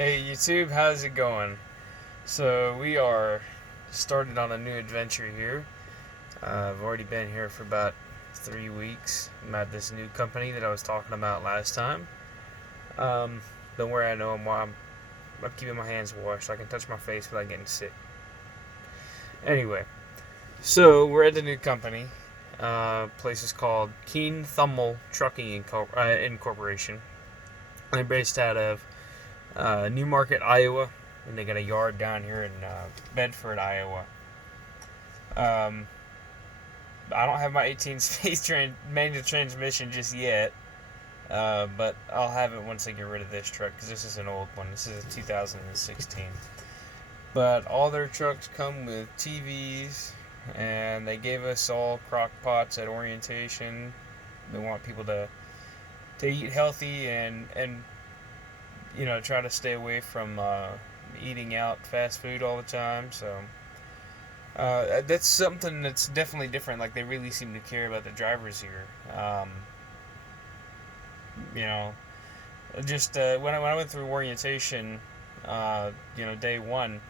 Hey YouTube, how's it going? So we are started on a new adventure here. I've already been here for about 3 weeks. I'm at this new company that I was talking about last time. Um, don't worry, I know I'm keeping my hands washed. So I can touch my face without getting sick. Anyway, so we're at the new company. Place is called Keen Thummel Trucking Incorporation. They're based out of New Market, Iowa, and they got a yard down here in Bedford, Iowa. Um, I don't have my 18-speed manual transmission just yet, but I'll have it once I get rid of this truck because this is an old one. This is a 2016. But all their trucks come with TVs, and they gave us all crock pots at orientation. They want people to eat healthy and try to stay away from eating out fast food all the time. So that's something that's definitely different. Like they really seem to care about the drivers here. You know, just when I went through orientation, day one,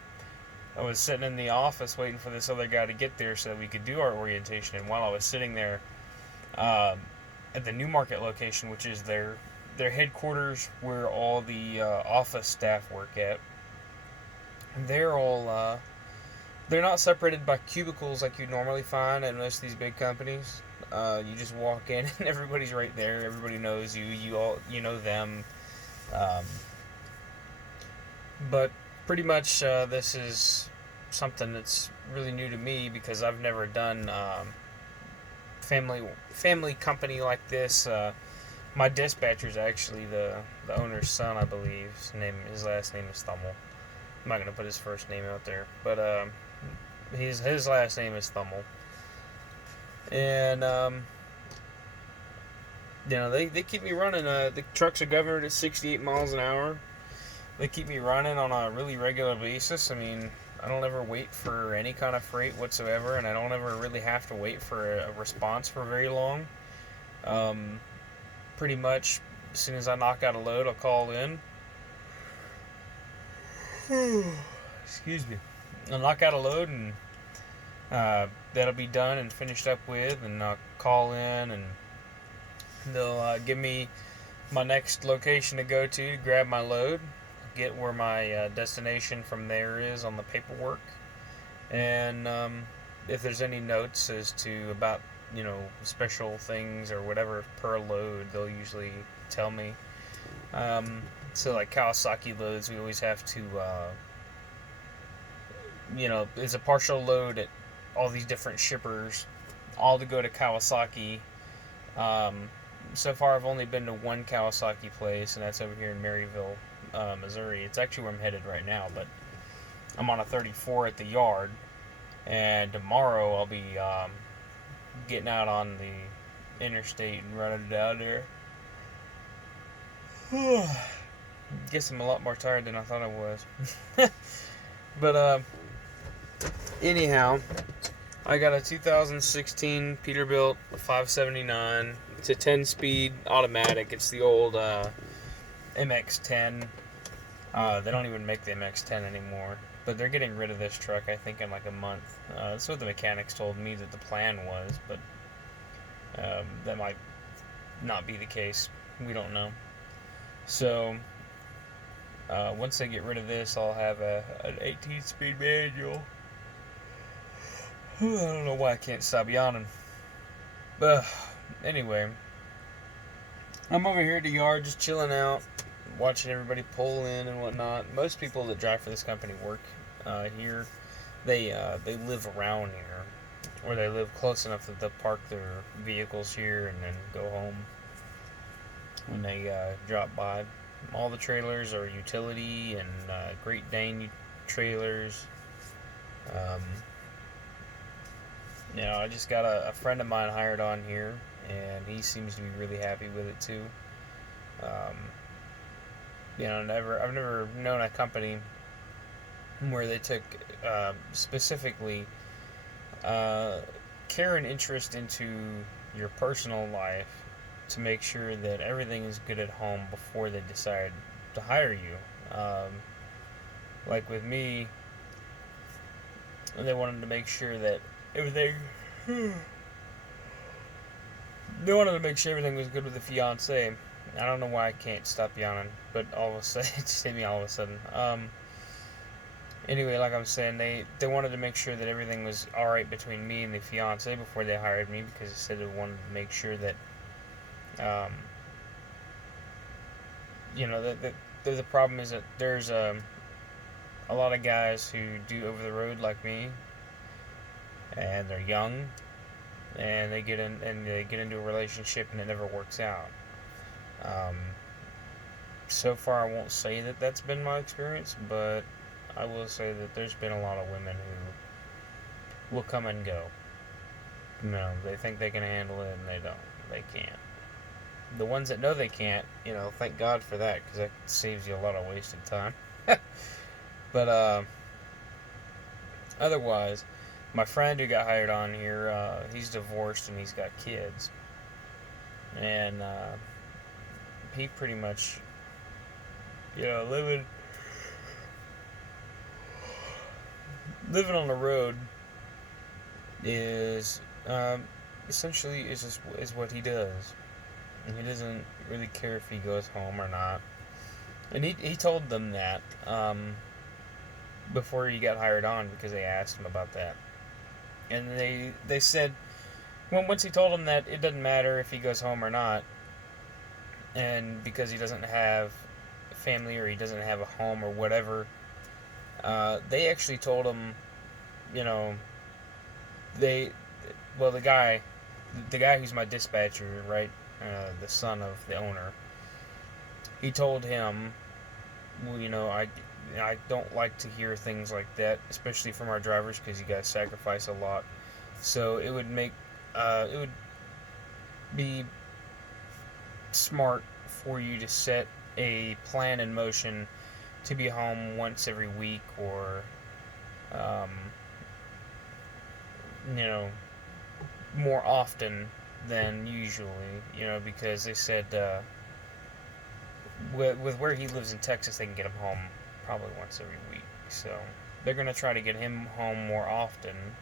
I was sitting in the office waiting for this other guy to get there so that we could do our orientation. And while I was sitting there um, at the New Market location, which is their headquarters where all the office staff work at, they're all they're not separated by cubicles like you normally find at most of these big companies. You just walk in and everybody's right there. Everybody knows you. You know them. Um, but pretty much this is something that's really new to me because I've never done family company like this. My dispatcher's actually the owner's son, I believe. His last name is Thummel. I'm not gonna put his first name out there, but his last name is Thummel, and they keep me running. The trucks are governed at 68 miles an hour. They keep me running on a really regular basis. I mean, I don't ever wait for any kind of freight whatsoever, and I don't ever really have to wait for a response for very long. Um, Pretty much, as soon as I knock out a load, I'll call in. Excuse me. I'll knock out a load and that'll be done and finished up with, and I'll call in and they'll give me my next location to go to grab my load, get where my destination from there is on the paperwork, and if there's any notes as to about special things or whatever per load, they'll usually tell me. So like Kawasaki loads, we always have to it's a partial load at all these different shippers, all to go to Kawasaki. Um, so far, I've only been to one Kawasaki place, and that's over here in Maryville, Missouri. It's actually where I'm headed right now, but I'm on a 34 at the yard, and tomorrow I'll be getting out on the interstate and running down there. Guess I'm a lot more tired than I thought I was. But anyhow, I got a 2016 Peterbilt 579. It's a 10-speed automatic. It's the old MX-10. They don't even make the MX-10 anymore, but they're getting rid of this truck, I think, in like a month. That's what the mechanics told me that the plan was, but that might not be the case. We don't know. So once they get rid of this, I'll have an 18-speed manual. I don't know why I can't stop yawning. But anyway, I'm over here at the yard just chilling out, watching everybody pull in and whatnot. Most people that drive for this company work here. They live around here, or they live close enough that they'll park their vehicles here and then go home when they drop by. All the trailers are utility and Great Dane trailers. Um, I just got a friend of mine hired on here, and he seems to be really happy with it too. Um, I've never known a company where they took specifically care and interest into your personal life to make sure that everything is good at home before they decide to hire you. Like with me, they wanted to make sure that everything. They wanted to make sure everything was good with the fiance. I don't know why I can't stop yawning, but all of a sudden, it just hit me all of a sudden. Anyway, like I was saying, they wanted to make sure that everything was alright between me and the fiance before they hired me, because they said they wanted to make sure that, the problem is that there's a lot of guys who do over the road like me, and they're young, and they get into a relationship and it never works out. So far, I won't say that that's been my experience, but I will say that there's been a lot of women who will come and go. They think they can handle it and they don't. They can't. The ones that know they can't, thank God for that, because that saves you a lot of wasted time. But otherwise, my friend who got hired on here, he's divorced and he's got kids. And he pretty much, living on the road is essentially is what he does. And he doesn't really care if he goes home or not. And he told them that before he got hired on, because they asked him about that. And they said, well, once he told them that it doesn't matter if he goes home or not, and because he doesn't have family or he doesn't have a home or whatever, they actually told him, the guy who's my dispatcher, right, the son of the owner, he told him, well, I don't like to hear things like that, especially from our drivers, because you guys sacrifice a lot. So it would be smart for you to set a plan in motion to be home once every week, or more often than usually, because they said with where he lives in Texas, they can get him home probably once every week. So they're going to try to get him home more often,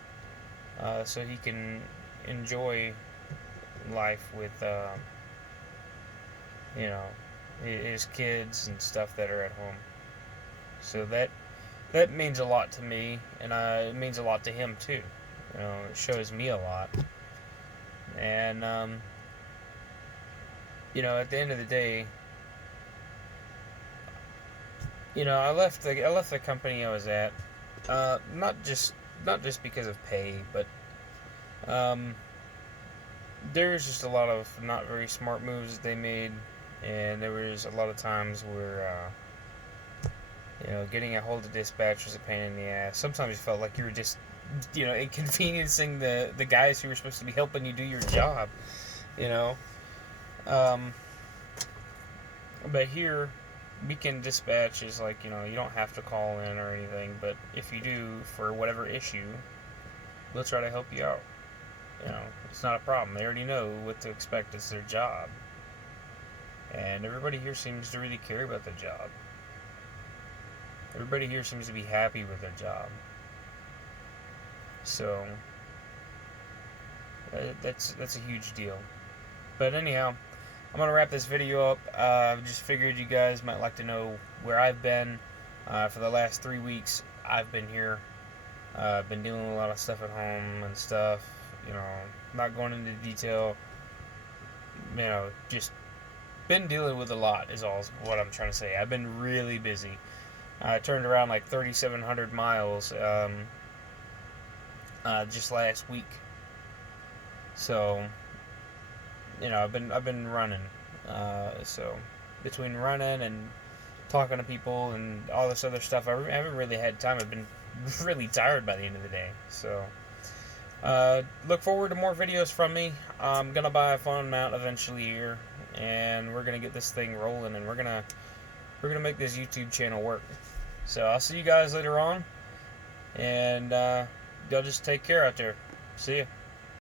so he can enjoy life with his kids and stuff that are at home. So that means a lot to me, and it means a lot to him too. It shows me a lot. And at the end of the day, I left the company I was at, not just because of pay, but there was just a lot of not very smart moves that they made, and there was a lot of times where getting a hold of dispatch was a pain in the ass. Sometimes you felt like you were just inconveniencing the guys who were supposed to be helping you do your job, but here, weekend dispatch is like, you don't have to call in or anything, but if you do, for whatever issue, we'll try to help you out. It's not a problem. They already know what to expect. It's their job. And everybody here seems to really care about their job. Everybody here seems to be happy with their job. So, that's a huge deal. But anyhow, I'm going to wrap this video up. Just figured you guys might like to know where I've been. For the last 3 weeks, I've been here. I've been dealing with a lot of stuff at home and stuff. Not going into detail. Just been dealing with a lot is all what I'm trying to say. I've been really busy. I turned around like 3,700 miles just last week. So, I've been running. So between running and talking to people and all this other stuff, I haven't really had time. I've been really tired by the end of the day. So look forward to more videos from me. I'm gonna buy a phone mount eventually here, and we're gonna get this thing rolling, and we're gonna make this YouTube channel work. So I'll see you guys later on, and y'all just take care out there. See ya.